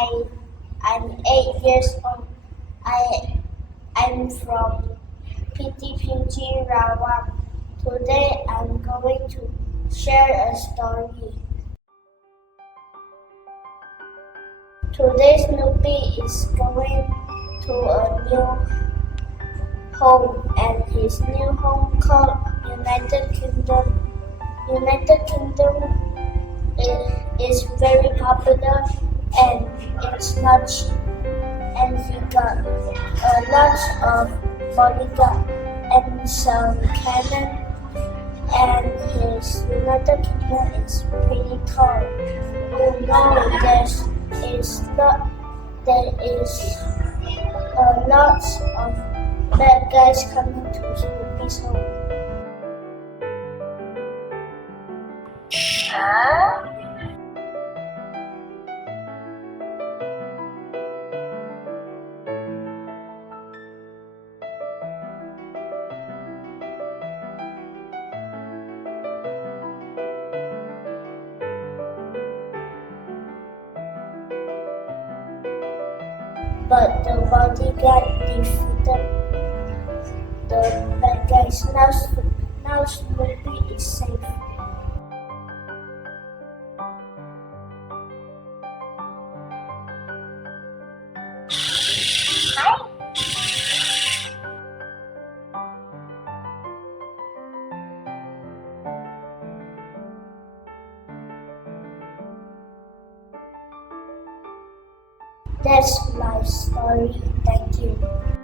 I'm 8 years old. I'm from PTPG Rawang. Today I'm going to share a story. Today Snoopy is going to a new home, and his new home called United Kingdom. United Kingdom is very popular and it's not cheap. And he got a lot of bodyguard and some cannon, and his United Kingdom is pretty tall. Oh no, there is a lot of bad guys coming to Snoopy's home. But the bodyguard defeated the bad guys. Now Snoopy is safe. That's my story. Thank you.